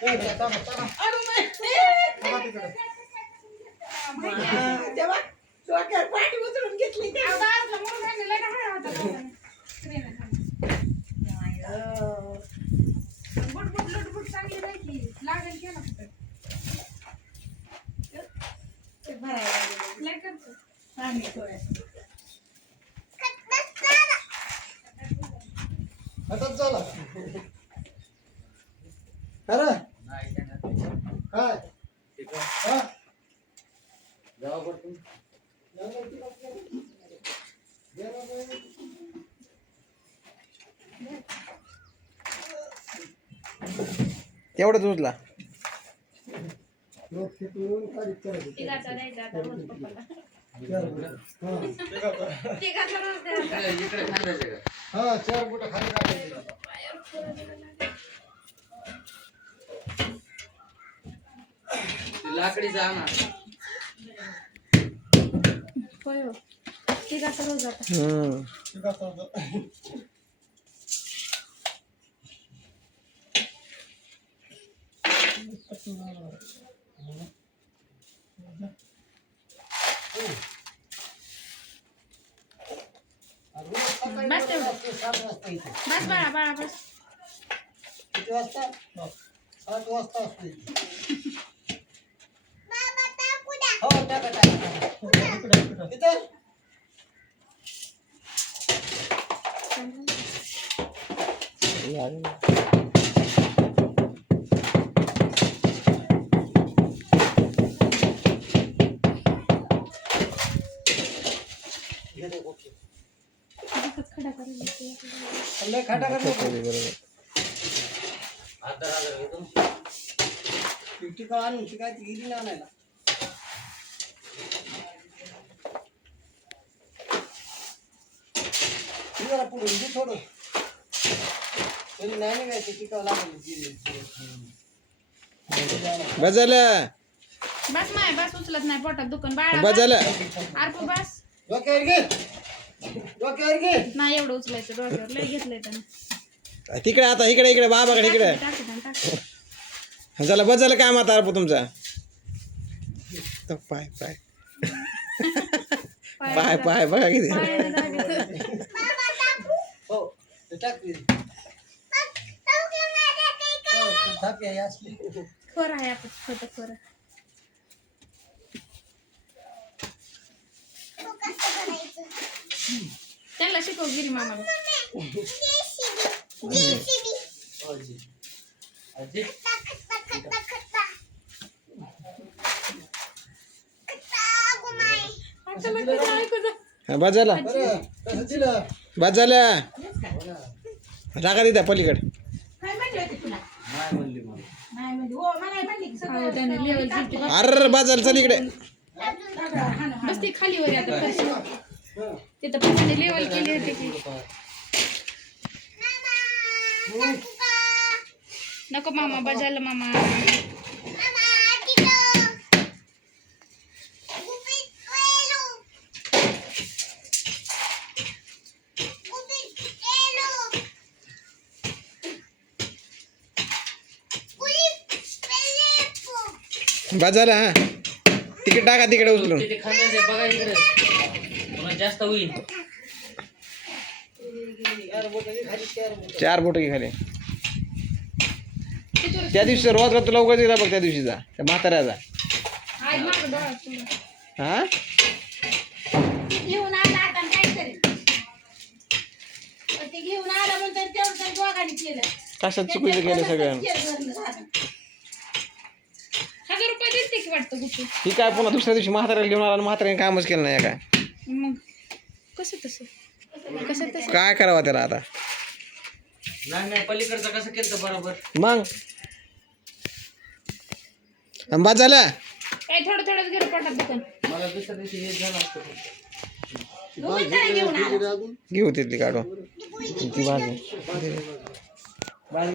तेव्हा डोक्यावर पाठी उचलून घेतली हातात झाला खरं काय जावा पटकन तेवढंच उचला हा 4 बोट खाली टाकायचे लाकडी जाणार होय हो ठीक आहे रोज जाता बस तेवढं बस बाळा बाळा बस किती वाजता 7 वाजता असते हो टाका इथं खडा करून लय खाटा करतो टिका आणून शिकायची गेली ना आणायला जरा पुढे दे थोडं तरी नाही निघायचं टिकावं लागेल बस झालं बस माय बस उचलत नाही पोटात दुकान बाळा बस झालं अर्पू बस डोक्यावर घे डोक्यावर घे नाही एवढं उचलायचं डोक्यावर लय घेतलंय त्यानं तिकडे आता इकडे बाबाकडे इकडे झालं बस झालं काम आता अर्पू तुमचा तो पाय पाय पाय पाय बघा किती हो ते टाक दे टाक या असली खरं आहे आपण खोटं खरं त्यांना शिकव गिरी मामाला अजी बस झाला बरं कसं दिलं बस झालं टाका तिथं पलीकडे काय म्हणली होती तुला नाही म्हणली मला नाही म्हणजे हो मला म्हणली की सगळं त्याने लेवल दिली अरे बस झालं चल इकडे बस ती खाली वर आता फरशी तिथं पप्पाने लेवल केली होती की नको मामा बजायला मामा बस झालं हा तिकडे टाका तिकडे उचलून तिथे खाण्याचे बघा इकडे तुला जास्त होईल 4 बोट घे खाली त्या दिवशी रोज का तुला उगाच गेला बघ त्या दिवशीचा त्या म्हाताऱ्याचा आज माझं डोळा तुला हा घेऊन आला आता काय करेल ते घेऊन आला म्हणतात तेवढं तर दोघांनी केलं कशात चुकीचं केलं सगळं 1000 रुपये देते की वाटतं गुप्त ही काय पुन्हा दुसऱ्या दिवशी म्हाताऱ्याला घेऊन आला आणि म्हाताऱ्याने कामच केलं नाही काय मग कसं तसं काय करावं त्याला आता नाही पलीकडचं कसं केलं बरोबर मग बस झालं काय थोडं थोडंच घर पोटात दुकान मला दुसऱ्या दिवशी हे झालं असतं घेऊन घेऊ तिथली काढून ती भाजी